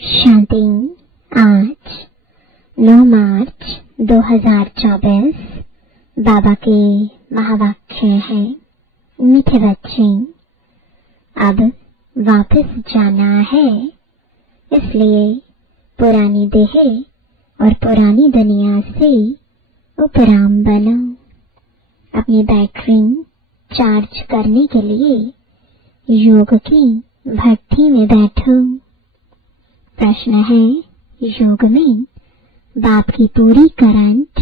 शांति। आज 9 मार्च 2024 बाबा के महावाक्य हैं, मीठे बच्चे, अब वापस जाना है, इसलिए पुरानी देह और पुरानी दुनिया से उपराम बनो। अपनी बैटरी चार्ज करने के लिए योग की भट्टी में बैठो। प्रश्न है, योग में बाप की पूरी करंट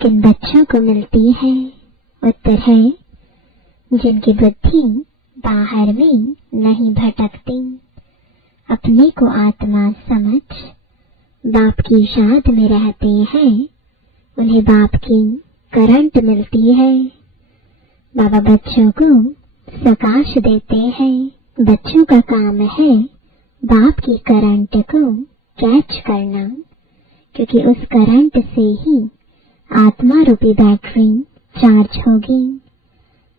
किन बच्चों को मिलती है? उत्तर है, जिनकी बुद्धि बाहर में नहीं भटकती, अपने को आत्मा समझ बाप की याद में रहते हैं, उन्हें बाप की करंट मिलती है। बाबा बच्चों को प्रकाश देते हैं। बच्चों का काम है बाप की करंट को कैच करना, क्योंकि उस करंट से ही आत्मा रूपी बैटरी चार्ज होगी,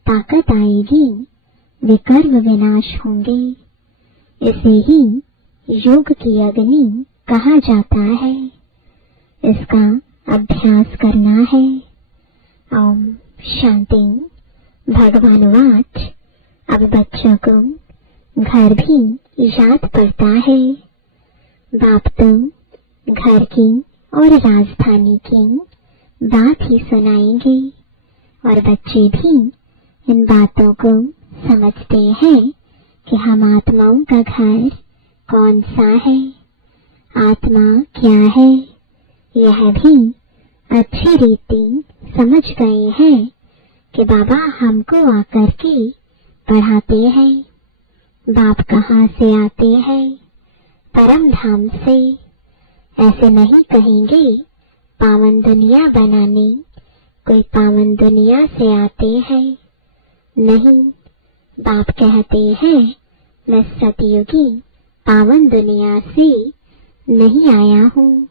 ताकत आएगी, वे कर्म विनाश होंगे। इसे ही योग की अग्नि कहा जाता है। इसका अभ्यास करना है। ओम शांति। भगवान वाच। अब बच्चों को घर भी याद पड़ता है। बाप तो घर की और राजधानी की बात ही सुनाएंगे, और बच्चे भी इन बातों को समझते हैं कि हम आत्माओं का घर कौन सा है, आत्मा क्या है, यह भी अच्छी रीति समझ गए हैं कि बाबा हमको आकर के पढ़ाते हैं। बाप कहाँ से आते हैं? परम धाम से। ऐसे नहीं कहेंगे पावन दुनिया बनाने, कोई पावन दुनिया से आते हैं। नहीं, बाप कहते हैं मैं सतयुगी पावन दुनिया से नहीं आया हूँ,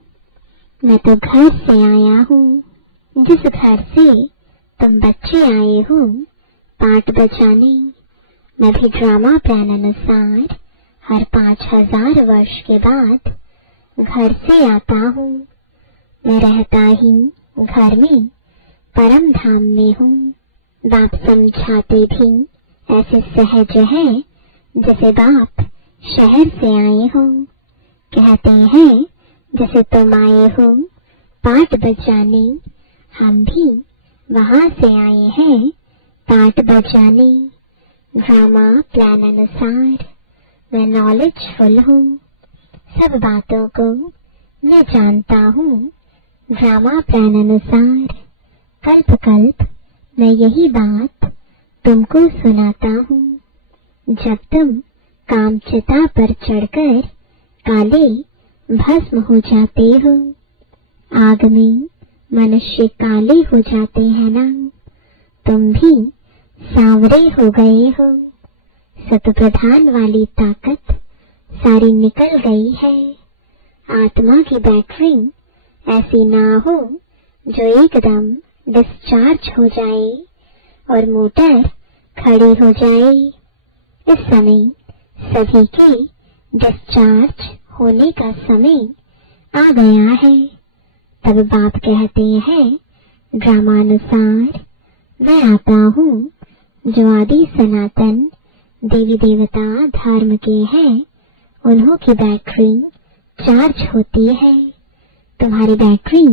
मैं तो घर से आया हूँ, जिस घर से तुम बच्चे आए हो पाठ बजाने। मैं भी ड्रामा प्लान अनुसार हर 5000 वर्ष के बाद घर से आता हूँ। मैं रहता ही घर में परम धाम में हूँ। बाप समझाते भी ऐसे सहज है जैसे बाप शहर से आए हो। कहते हैं जैसे तुम आए हो पाठ बजाने, हम भी वहाँ से आए हैं पाठ बजाने। ड्रामा प्लान अनुसार मैं नॉलेजफुल हूँ, सब बातों को मैं जानता हूँ। ड्रामा प्लान अनुसार कल्प कल्प मैं यही बात तुमको सुनाता हूँ। जब तुम कामचिता पर चढ़कर काले भस्म हो जाते हो, आग में मनुष्य काले हो जाते हैं ना, तुम भी सांवरे हो गए हो। सत प्रधान वाली ताकत सारी निकल गई है। आत्मा की बैटरी ऐसी ना हो जो एकदम डिस्चार्ज हो जाए और मोटर खड़ी हो जाए। इस समय सभी के डिस्चार्ज होने का समय आ गया है। तब बाप कहते हैं ड्रामानुसार मैं आता हूँ, जो आदि सनातन देवी देवता धर्म के हैं, उन्हों की बैटरी चार्ज होती है। तुम्हारी बैटरी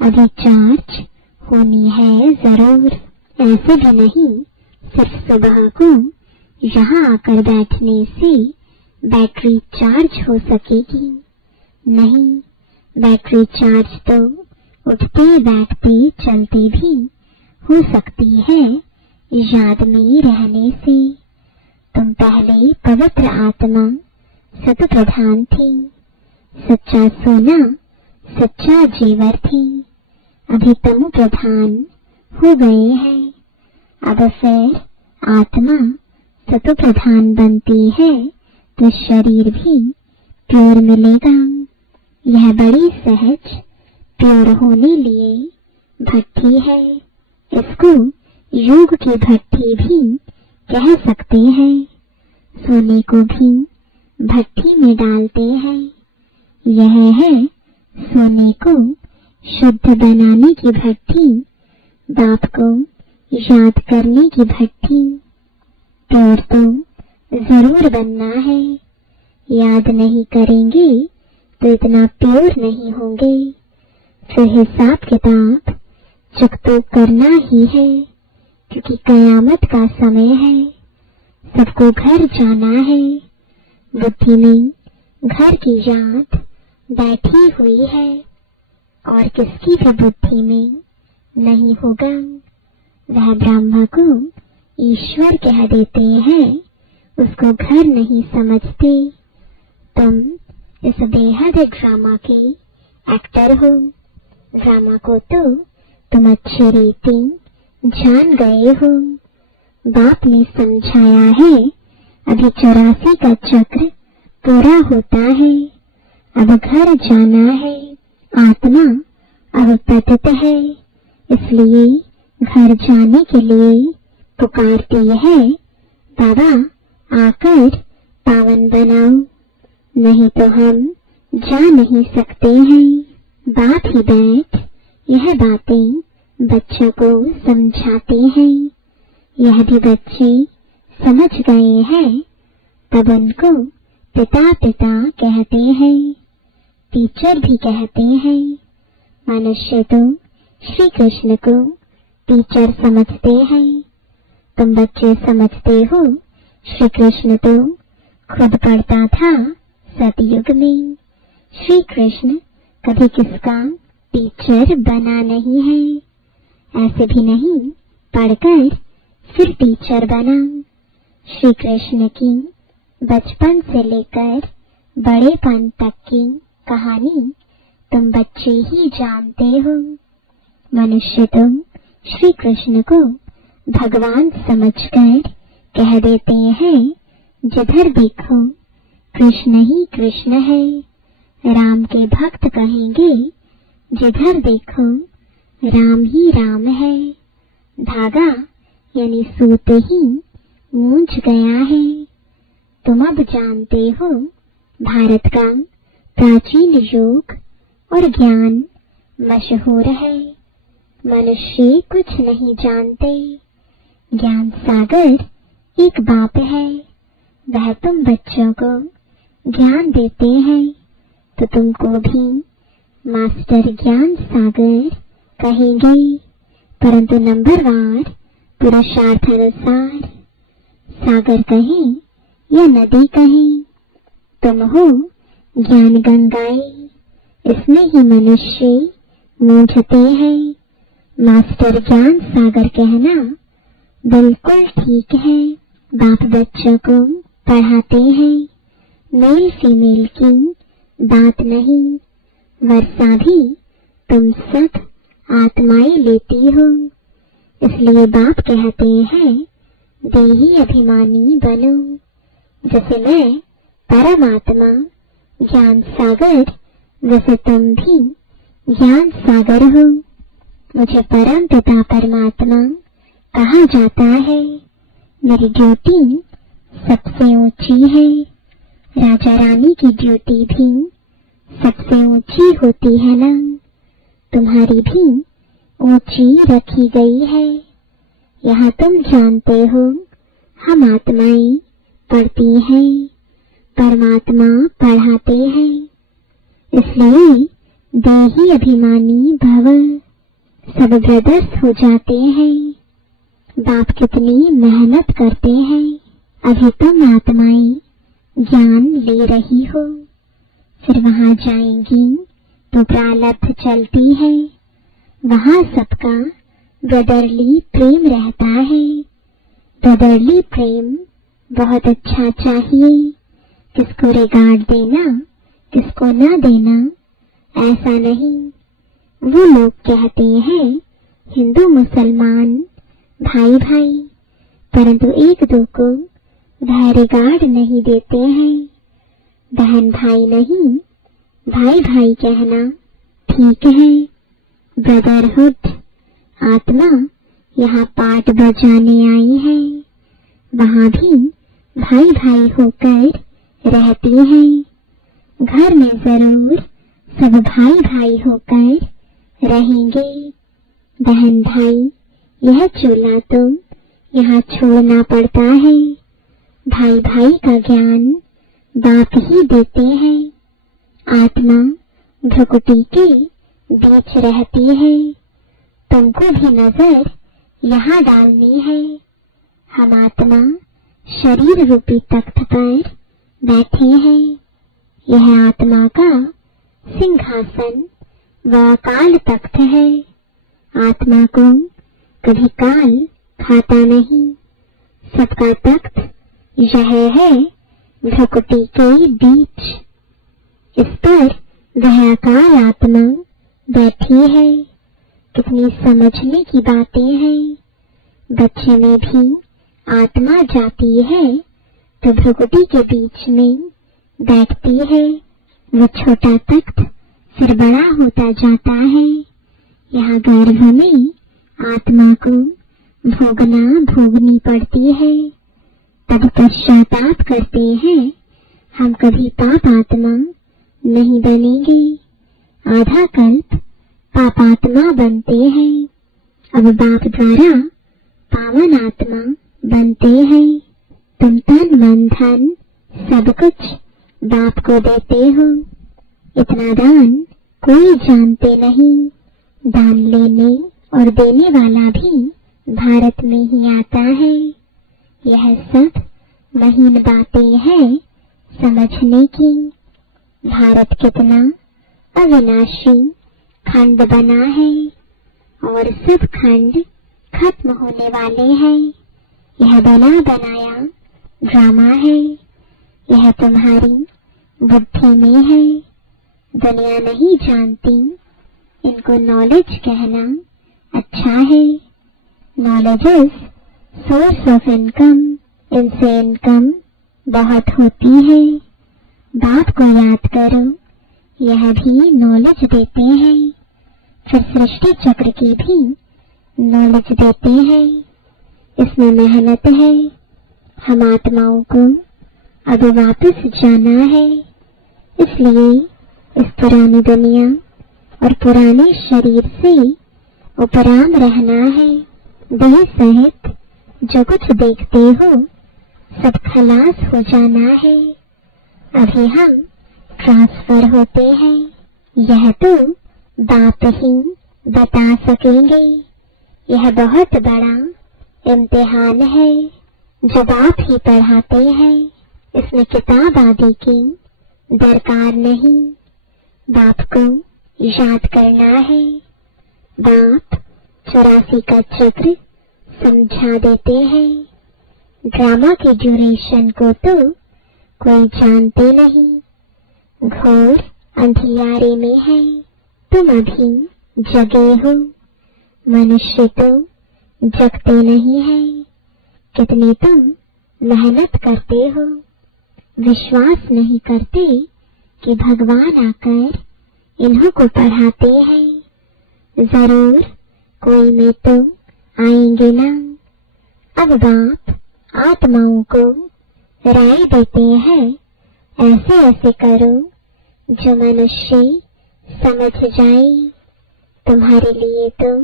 अभी चार्ज होनी है जरूर। ऐसे भी नहीं सिर्फ सुबह को यहाँ आकर बैठने से बैटरी चार्ज हो सकेगी। नहीं, बैटरी चार्ज तो उठते बैठते चलते भी हो सकती है, याद में रहने से। तुम पहले पवित्र आत्मा सत प्रधान थी, सच्चा सोना, सच्चा जीवर थी। अभी तुम प्रधान हो गए हैं। अब फिर आत्मा सत प्रधान बनती है तो शरीर भी प्योर मिलेगा। यह बड़ी सहज प्योर होने लिए भट्टी है। इसको योग की भट्टी भी कह सकते हैं। सोने को भी भट्टी में डालते हैं, यह है सोने को शुद्ध बनाने की भट्ठी, बाप को याद करने की भट्ठी। प्योर तो जरूर बनना है, याद नहीं करेंगे तो इतना प्योर नहीं होंगे। फिर हिसाब किताब चुक तो करना ही है, क्योंकि कयामत का समय है, सबको घर जाना है। बुद्धि में घर की याद बैठी हुई है, और किसकी भी बुद्धि में नहीं होगा। वह ब्रह्म को ईश्वर कह देते हैं, उसको घर नहीं समझते। तुम इस बेहद ड्रामा के एक्टर हो। ड्रामा को तो तुम अच्छी रीति जान गए हो। बाप ने समझाया है, अभी 84 का चक्र पूरा होता है, अब घर जाना है। आत्मा अब पतित है, इसलिए घर जाने के लिए पुकारती है, बाबा आकर पावन बनाओ, नहीं तो हम जा नहीं सकते हैं। बाप ही बैठ यह बातें बच्चों को समझाते हैं। यह भी बच्चे समझ गए हैं, तब उनको पिता पिता कहते हैं, टीचर भी कहते हैं। मनुष्य तो श्री कृष्ण को टीचर समझते हैं। तुम बच्चे समझते हो, श्री कृष्ण तो खुद पढ़ता था सतयुग में। श्री कृष्ण कभी किसका टीचर बना नहीं है, ऐसे भी नहीं पढ़कर फिर टीचर बना। श्री कृष्ण की बचपन से लेकर बड़ेपन तक की कहानी तुम बच्चे ही जानते हो। मनुष्य तुम श्री कृष्ण को भगवान समझकर कह देते हैं, जिधर देखो कृष्ण ही कृष्ण है। राम के भक्त कहेंगे, जिधर देखो राम ही राम है। धागा यानी सूत ही मूंझ गया है। तुम अब जानते हो, भारत का प्राचीन योग और ज्ञान मशहूर है। मनुष्य कुछ नहीं जानते। ज्ञान सागर एक बाप है, वह तुम बच्चों को ज्ञान देते हैं, तो तुमको भी मास्टर ज्ञान सागर कहेंगे, परंतु नंबरवार पुरुषार्थ अनुसार। सागर कहें या नदी कहें, तुम हो ज्ञान गंगाएं, इसमें ही मनुष्य मूझते हैं। मास्टर ज्ञान सागर कहना बिल्कुल ठीक है। बाप बच्चों को पढ़ाते हैं, मेल फीमेल की बात नहीं। वर्षा भी तुम सब आत्माएं लेती हो, इसलिए बाप कहते हैं, देही अभिमानी बनो। जैसे मैं परमात्मा ज्ञान सागर, वैसे तुम भी ज्ञान सागर हो। मुझे परम पिता परमात्मा कहा जाता है। मेरी ड्यूटी सबसे ऊंची है। राजा रानी की ड्यूटी भी सबसे ऊंची होती है ना, तुम्हारी भी ऊंची रखी गई है। यहाँ तुम जानते हो, हम आत्माएं पढ़ती हैं, परमात्मा पढ़ाते हैं। इसलिए देही अभिमानी भव, सब ब्रदर्स हो जाते हैं। बाप कितनी मेहनत करते हैं। अभी तुम आत्माएं ज्ञान ले रही हो, फिर वहां जाएंगी तो प्रारब्ध चलती है। वहां सबका ब्रदरली प्रेम रहता है। ब्रदरली प्रेम बहुत अच्छा चाहिए। किसको रिगार्ड देना, किसको ना देना, ऐसा नहीं। वो लोग कहते हैं हिंदू मुसलमान भाई भाई, परंतु एक दो को वह रिगार्ड नहीं देते हैं। बहन भाई नहीं, भाई भाई कहना ठीक है। ब्रदरहुड आत्मा यहाँ पाठ बजाने आई है, वहाँ भी भाई भाई होकर रहती हैं। घर में जरूर सब भाई भाई होकर रहेंगे। बहन भाई यह चूल्हा तो यहाँ छोड़ना पड़ता है। भाई भाई का ज्ञान बाप ही देते हैं। आत्मा भ्रुकुटी के बीच रहती है। तुमको भी नजर यहाँ डालनी है। हम आत्मा शरीर रूपी तख्त पर बैठे हैं। यह आत्मा का सिंहासन व अकाल तख्त है। आत्मा को कभी काल खाता नहीं। सबका तख्त यह है भ्रुकुटी के बीच। इस पर वह अकाल आत्मा बैठी है। कितनी समझने की बातें हैं। बच्चे में भी आत्मा जाती है तो भ्रुकुटी के बीच में बैठती है। वो छोटा तख्त फिर बड़ा होता जाता है। यहाँ गर्भ में आत्मा को भोगनी पड़ती है। तब पश्चाताप करते हैं, हम कभी पाप आत्मा नहीं बनेंगे। आधा कल्प पापात्मा बनते हैं। अब बाप द्वारा पावन आत्मा बनते हैं। तुम तन मन धन सब कुछ बाप को देते हो। इतना दान कोई जानते नहीं। दान लेने और देने वाला भी भारत में ही आता है। यह सब महीन बातें हैं समझने की। भारत कितना अविनाशी खंड बना है और सब खंड खत्म होने वाले हैं। यह बना बनाया ड्रामा है। यह तुम्हारी बुद्धि में है। दुनिया नहीं जानती। इनको नॉलेज कहना अच्छा है। Knowledge is source of income. इनसे इनकम बहुत होती है। बाप को याद करो, यह भी नॉलेज देते हैं। फिर सृष्टि चक्र की भी नॉलेज देते हैं। इसमें मेहनत है। हम आत्माओं को अब वापस जाना है। इसलिए इस पुरानी दुनिया और पुराने शरीर से उपराम रहना है। देह सहित जो कुछ देखते हो सब खलास हो जाना है। अभी हम ट्रांसफर होते हैं। यह तो बाप ही बता सकेंगे। यह बहुत बड़ा इम्तिहान है जो बाप ही पढ़ाते हैं। इसमें किताब आदि की दरकार नहीं। बाप को याद करना है। बाप 84 का चक्र समझा देते हैं। ड्रामा के ड्यूरेशन को तो कोई जानते नहीं। घोर अंधियारे में है। तुम अभी जगे हो। मनुष्य तो जगते नहीं है। कितनी तुम मेहनत करते हो। विश्वास नहीं करते कि भगवान आकर इन्हों को पढ़ाते हैं। जरूर कोई में तो आएंगे ना। अब बाप आत्माओं को राय देते हैं, ऐसे ऐसे करो जो मनुष्य समझ जाए। तुम्हारे लिए तो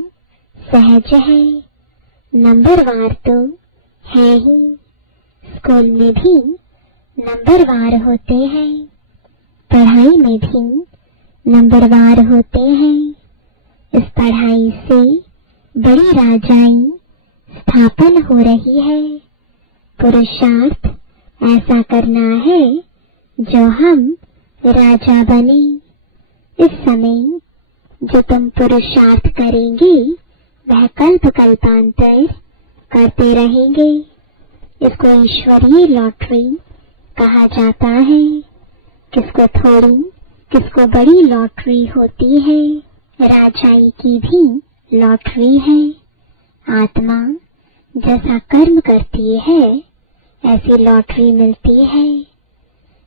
सहज है। नंबरवार तो है ही। स्कूल में भी नंबरवार होते हैं। पढ़ाई में भी नंबरवार होते हैं। इस पढ़ाई से बड़ी राजाई स्थापन हो रही है। पुरुषार्थ ऐसा करना है जो हम राजा बने। इस समय जो तुम पुरुषार्थ करेंगे वह कल्प कल्पांतर करते रहेंगे। इसको ईश्वरीय लॉटरी कहा जाता है। किसको थोड़ी किसको बड़ी लॉटरी होती है। राजाई की भी लॉटरी है। आत्मा जैसा कर्म करती है ऐसी लॉटरी मिलती है।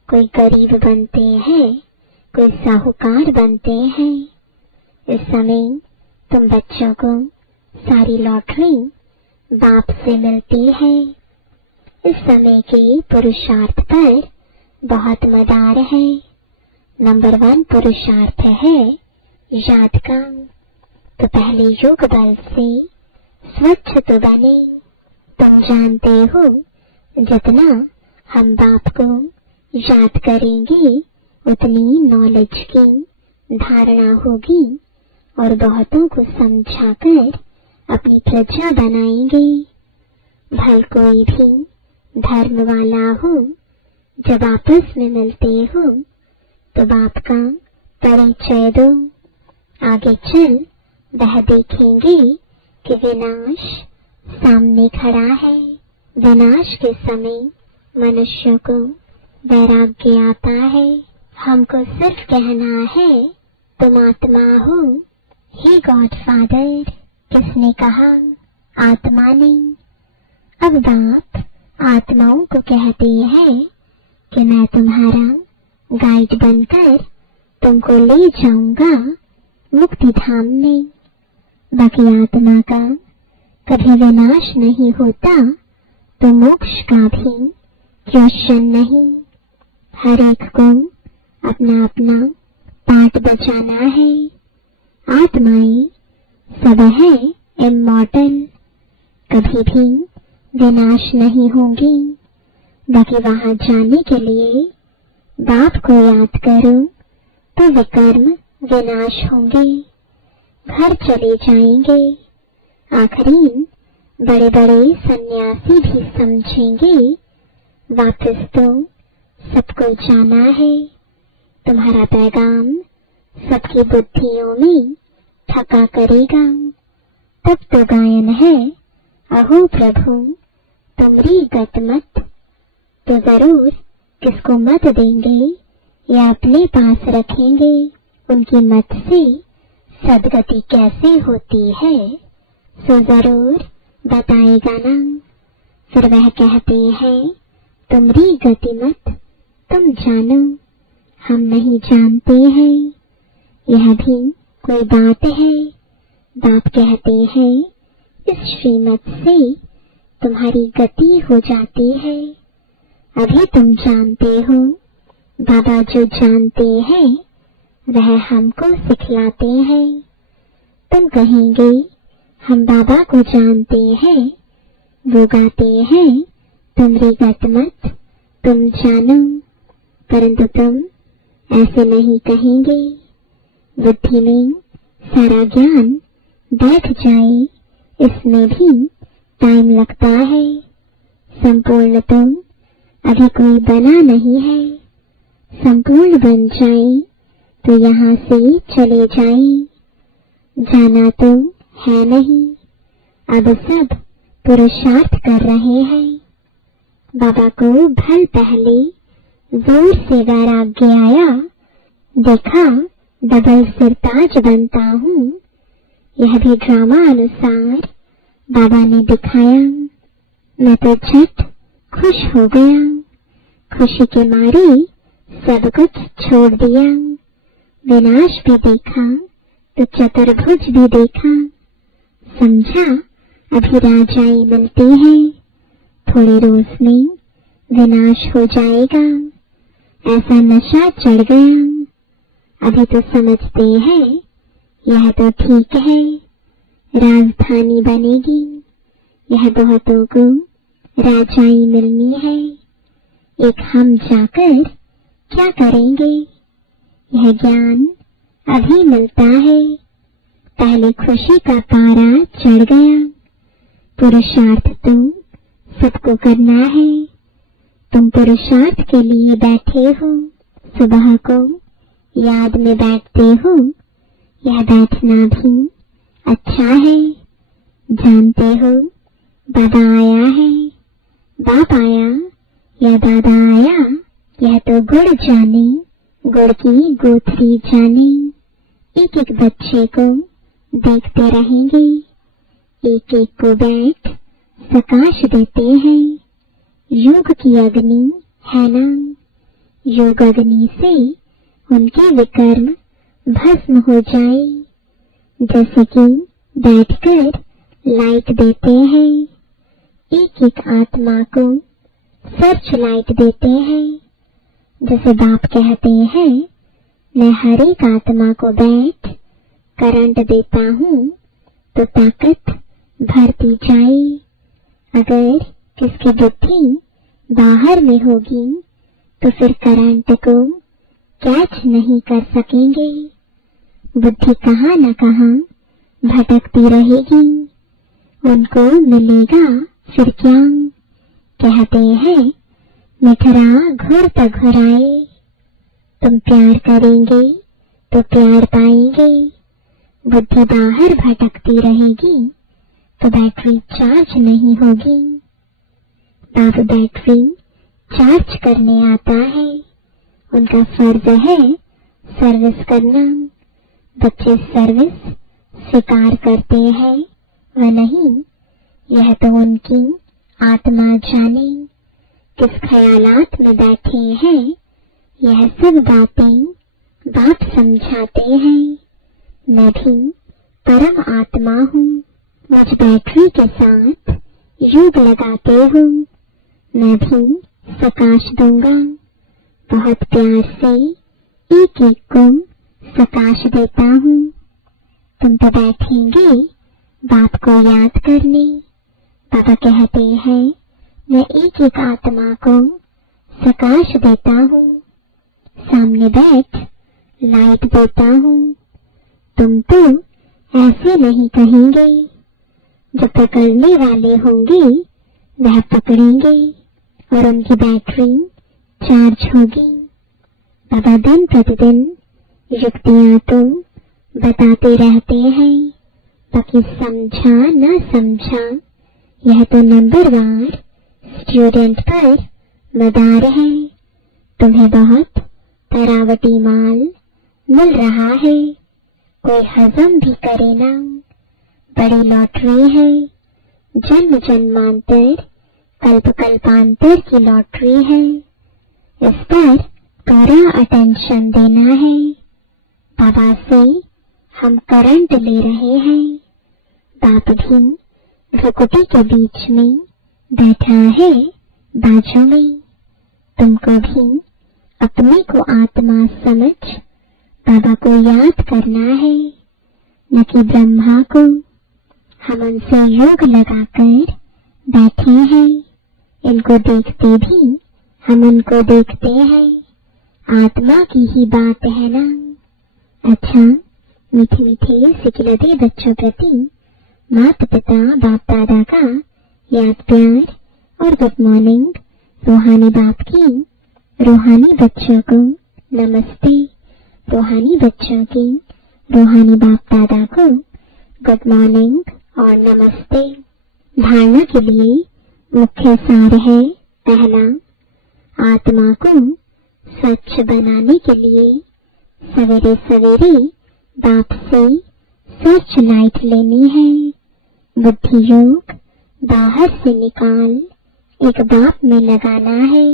कोई गरीब बनते हैं, कोई साहूकार बनते हैं। इस समय तुम बच्चों को सारी लॉटरी बाप से मिलती है। इस समय के पुरुषार्थ पर बहुत मदार है। नंबर 1 पुरुषार्थ है याद का। तो पहले योग बल से स्वच्छ तो बने। तुम जानते हो जितना हम बाप को याद करेंगे उतनी नॉलेज की धारणा होगी और बहुतों को समझाकर अपनी प्रजा बनाएंगे। भल कोई भी धर्म वाला हो, जब आपस में मिलते हो तो बाप का परिचय दो। आगे चल वह देखेंगे कि विनाश सामने खड़ा है। विनाश के समय मनुष्य को वैराग्य आता है। हमको सिर्फ कहना है तुम आत्मा हो। हे गॉड फादर, किसने कहा? आत्मा ने। अब बाप आत्माओं को कहते हैं कि मैं तुम्हारा गाइड बनकर तुमको ले जाऊंगा मुक्ति धाम में। बाकी आत्मा का कभी विनाश नहीं होता तो मोक्ष का भी क्वेश्चन नहीं। हर एक को अपना अपना पाठ बचाना है। आत्माएं सब है इमॉर्टल, कभी भी विनाश नहीं होंगी। बाकी वहां जाने के लिए बाप को याद करो तो विकर्म विनाश होंगे, घर चले जाएंगे। आखिरी बड़े बड़े सन्यासी भी समझेंगे वापस तो सबको जाना है। तुम्हारा पैगाम सबकी बुद्धियों में ठका करेगा। तब तो गायन है, अहो प्रभु तुमरी गत मत। तो जरूर किसको मत देंगे या अपने पास रखेंगे। उनकी मत से सदगति कैसे होती है सो जरूर बताएगा ना। फिर वह कहते हैं तुमरी गति मत तुम जानो, हम नहीं जानते हैं। यह भी कोई बात है? बाप कहते हैं इस श्रीमत से तुम्हारी गति हो जाती है। अभी तुम जानते हो, बाबा जो जानते हैं वह हमको सिखलाते हैं। तुम कहेंगे हम बाबा को जानते हैं, वो गाते हैं तुमरी गत मत तुम जानो, परंतु तुम ऐसे नहीं कहेंगे। बुद्धि में सारा ज्ञान बैठ जाए, इसमें भी टाइम लगता है। संपूर्ण तुम अभी कोई बना नहीं है। संपूर्ण बन जाए तो यहाँ से चले जाएं। जाना तो है नहीं, अब सब पुरुषार्थ कर रहे हैं। बाबा को भल पहले जोर से वैराग्य आया, देखा डबल सिरताज बनता हूँ। यह भी ड्रामा अनुसार बाबा ने दिखाया। मैं तो झट खुश हो गया, खुशी के मारे सब कुछ छोड़ दिया। विनाश भी देखा तो चतुर्भुज भी देखा। समझा अभी राजाई मिलती है, थोड़े रोज में विनाश हो जाएगा। ऐसा नशा चढ़ गया। अभी तो समझते हैं यह तो ठीक है, राजधानी बनेगी। यह बहुतों को राजाई मिलनी है। एक हम जाकर क्या करेंगे? यह ज्ञान अभी मिलता है। पहले खुशी का पारा चढ़ गया। पुरुषार्थ तो सबको करना है। तुम पुरुषार्थ के लिए बैठे हो, सुबह को याद में बैठते हो। यह बैठना भी अच्छा है। जानते हो बाबा आया है, बाप आया या दादा आया, यह तो गुड़ जाने, गुड़ की गोथरी जाने। एक एक बच्चे को देखते रहेंगे, एक एक को बैठ प्रकाश देते हैं। योग की अग्नि है ना, योग अग्नि से उनके विकर्म भस्म हो जाए। जैसे कि बैठकर लाइट देते हैं, एक एक आत्मा को सर्च लाइट देते हैं। जैसे बाप कहते हैं मैं हर एक आत्मा को बैठ करंट देता हूँ तो ताकत भरती जाए। अगर किसकी बुद्धि बाहर में होगी तो फिर करंट को कैच नहीं कर सकेंगे। बुद्धि कहाँ न कहाँ भटकती रहेगी, उनको मिलेगा फिर क्या। कहते हैं मिठरा घुर तक घुराए, तुम प्यार करेंगे तो प्यार पाएंगे। बुद्धि बाहर भटकती रहेगी तो बैटरी चार्ज नहीं होगी। बाप बैटरी चार्ज करने आता है, उनका फर्ज है सर्विस करना। बच्चे सर्विस स्वीकार करते हैं व नहीं, यह तो उनकी आत्मा जाने। किस ख्यालात में बैठे हैं, यह सब बातें बाप समझाते हैं। मैं भी परम आत्मा हूँ, मुझ बैटरी के साथ योग लगाते हूँ। मैं भी प्रकाश दूंगा, बहुत प्यार से एक एक को प्रकाश देता हूँ। तुम तो बैठेंगे बाप को याद करने। बाबा कहते हैं मैं एक एक आत्मा को प्रकाश देता हूँ, सामने बैठ लाइट देता हूँ। तुम तो ऐसे नहीं कहेंगे, जो पकड़ने वाले होंगे वह पकड़ेंगे और उनकी बैटरी चार्ज होगी। बाबा दिन प्रतिदिन युक्तियां तो बताते रहते हैं, बाकी समझा न समझा यह तो नंबरवार स्टूडेंट पर मदार है। तुम्हें बहुत तरावटी माल मिल रहा है, कोई हजम भी करे ना। बड़ी लॉटरी है, जन्म जन्मांतर कल्प कल्पांतर की लॉटरी है। इस पर पूरा अटेंशन देना है। बाबा से हम करंट ले रहे हैं। बाप भी भ्रुकुटी के बीच में बैठा है बाजू में। तुमको भी अपने को आत्मा समझ बाबा को याद करना है, न कि ब्रह्मा को। हम उनसे योग लगाकर बैठे हैं, इनको देखते भी हम उनको देखते हैं। आत्मा की ही बात है ना। अच्छा, मीठे मीठे सिकिलते बच्चों प्रति माता पिता बाप दादा का याद प्यार और गुड मॉर्निंग। रूहानी बाप की रूहानी बच्चों को नमस्ते, रूहानी बच्चों की रूहानी बाप दादा को गुड मॉर्निंग और नमस्ते। धारणा के लिए मुख्य सार है, पहला, आत्मा को स्वच्छ बनाने के लिए सवेरे सवेरे बाप से सर्च लाइट लेनी है। बुद्धि योग बाहर से निकाल एक बाप में लगाना है।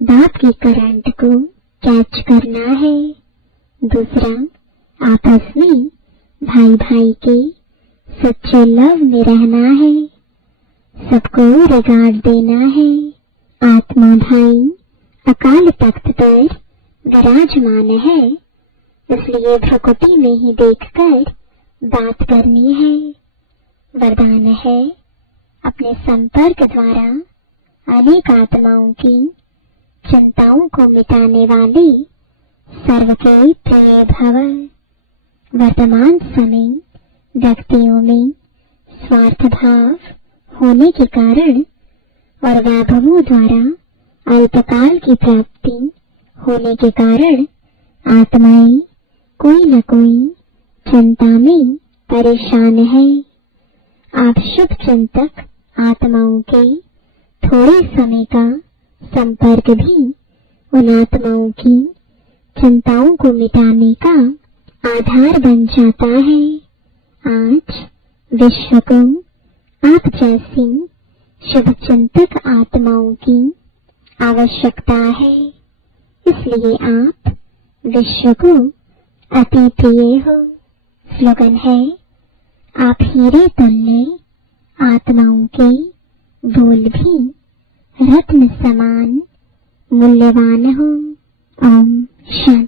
बाप की करंट को कैच करना है। दूसरा, आपस में भाई भाई के सच्चे लव में रहना है। सबको रिगार्ड देना है। आत्मा भाई अकाल तख्त पर विराजमान है, इसलिए भ्रुकुटी में ही देखकर बात करनी है। वरदान है, अपने संपर्क द्वारा अनेक आत्माओं की चिंताओं को मिटाने वाले सर्व के प्रिय भव। वर्तमान समय व्यक्तियों में स्वार्थ भाव होने के कारण और वैभवों द्वारा अल्पकाल की प्राप्ति होने के कारण आत्माएं कोई न कोई चिंता में परेशान है। आप शुभ चिंतक आत्माओं के थोड़े समय का संपर्क भी उन आत्माओं की चिंताओं को मिटाने का आधार बन जाता है। आज विश्व को आप जैसी शुभ चिंतक आत्माओं की आवश्यकता है, इसलिए आप विश्व को अति प्रिय हो। स्लोगन है, आप हीरे तुल्य आत्माओं के बोल भी रत्न समान मूल्यवान हो। ओम शांति।